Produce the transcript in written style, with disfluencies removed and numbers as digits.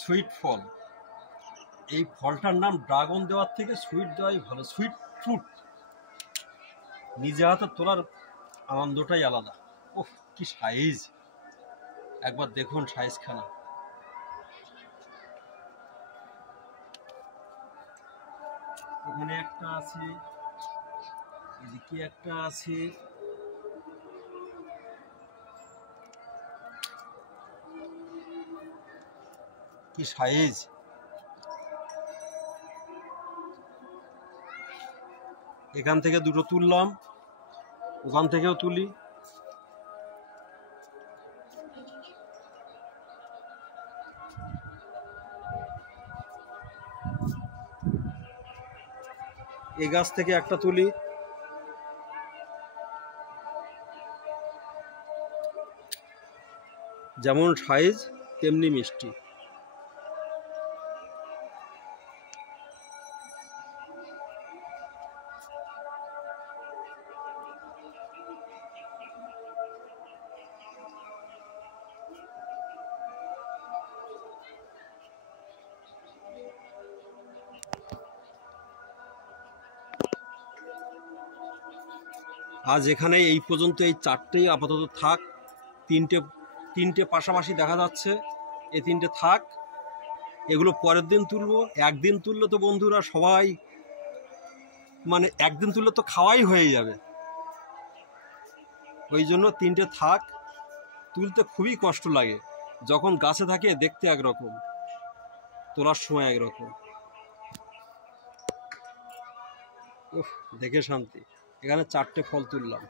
সুইট ফল। এই ফলটার নাম ড্রাগন দেওয়ার থেকে সুইট দেওয়াই ভালো। সুইট ফ্রুট নিজে হাতে তোলার আনন্দটাই আলাদা। ওহ, কি সাইজ! একবার দেখুন সাইজখানা। এখানে একটা আছে, এদিকে একটা আছে। কি সাইজ! এখান থেকে দুটো তুললাম, ওখান থেকেও তুলি। এই গাছ থেকে একটা তুলি। যেমন সাইজ তেমনি মিষ্টি। আজ এখানে এই পর্যন্ত এই চারটেই আপাতত থাক। তিনটে পাশাপাশি দেখা যাচ্ছে, এই তিনটে থাক। এগুলো পরের দিন তুলবো। একদিন তুললে তো বন্ধুরা সবাই, মানে একদিন তুললে তো খাওয়াই হয়ে যাবে। ওই জন্য তিনটে থাক। তুলতে খুবই কষ্ট লাগে, যখন গাছে থাকে দেখতে একরকম, তোলার সময় একরকম। উফ, দেখে শান্তি। এখানে চারটে ফল তুললাম।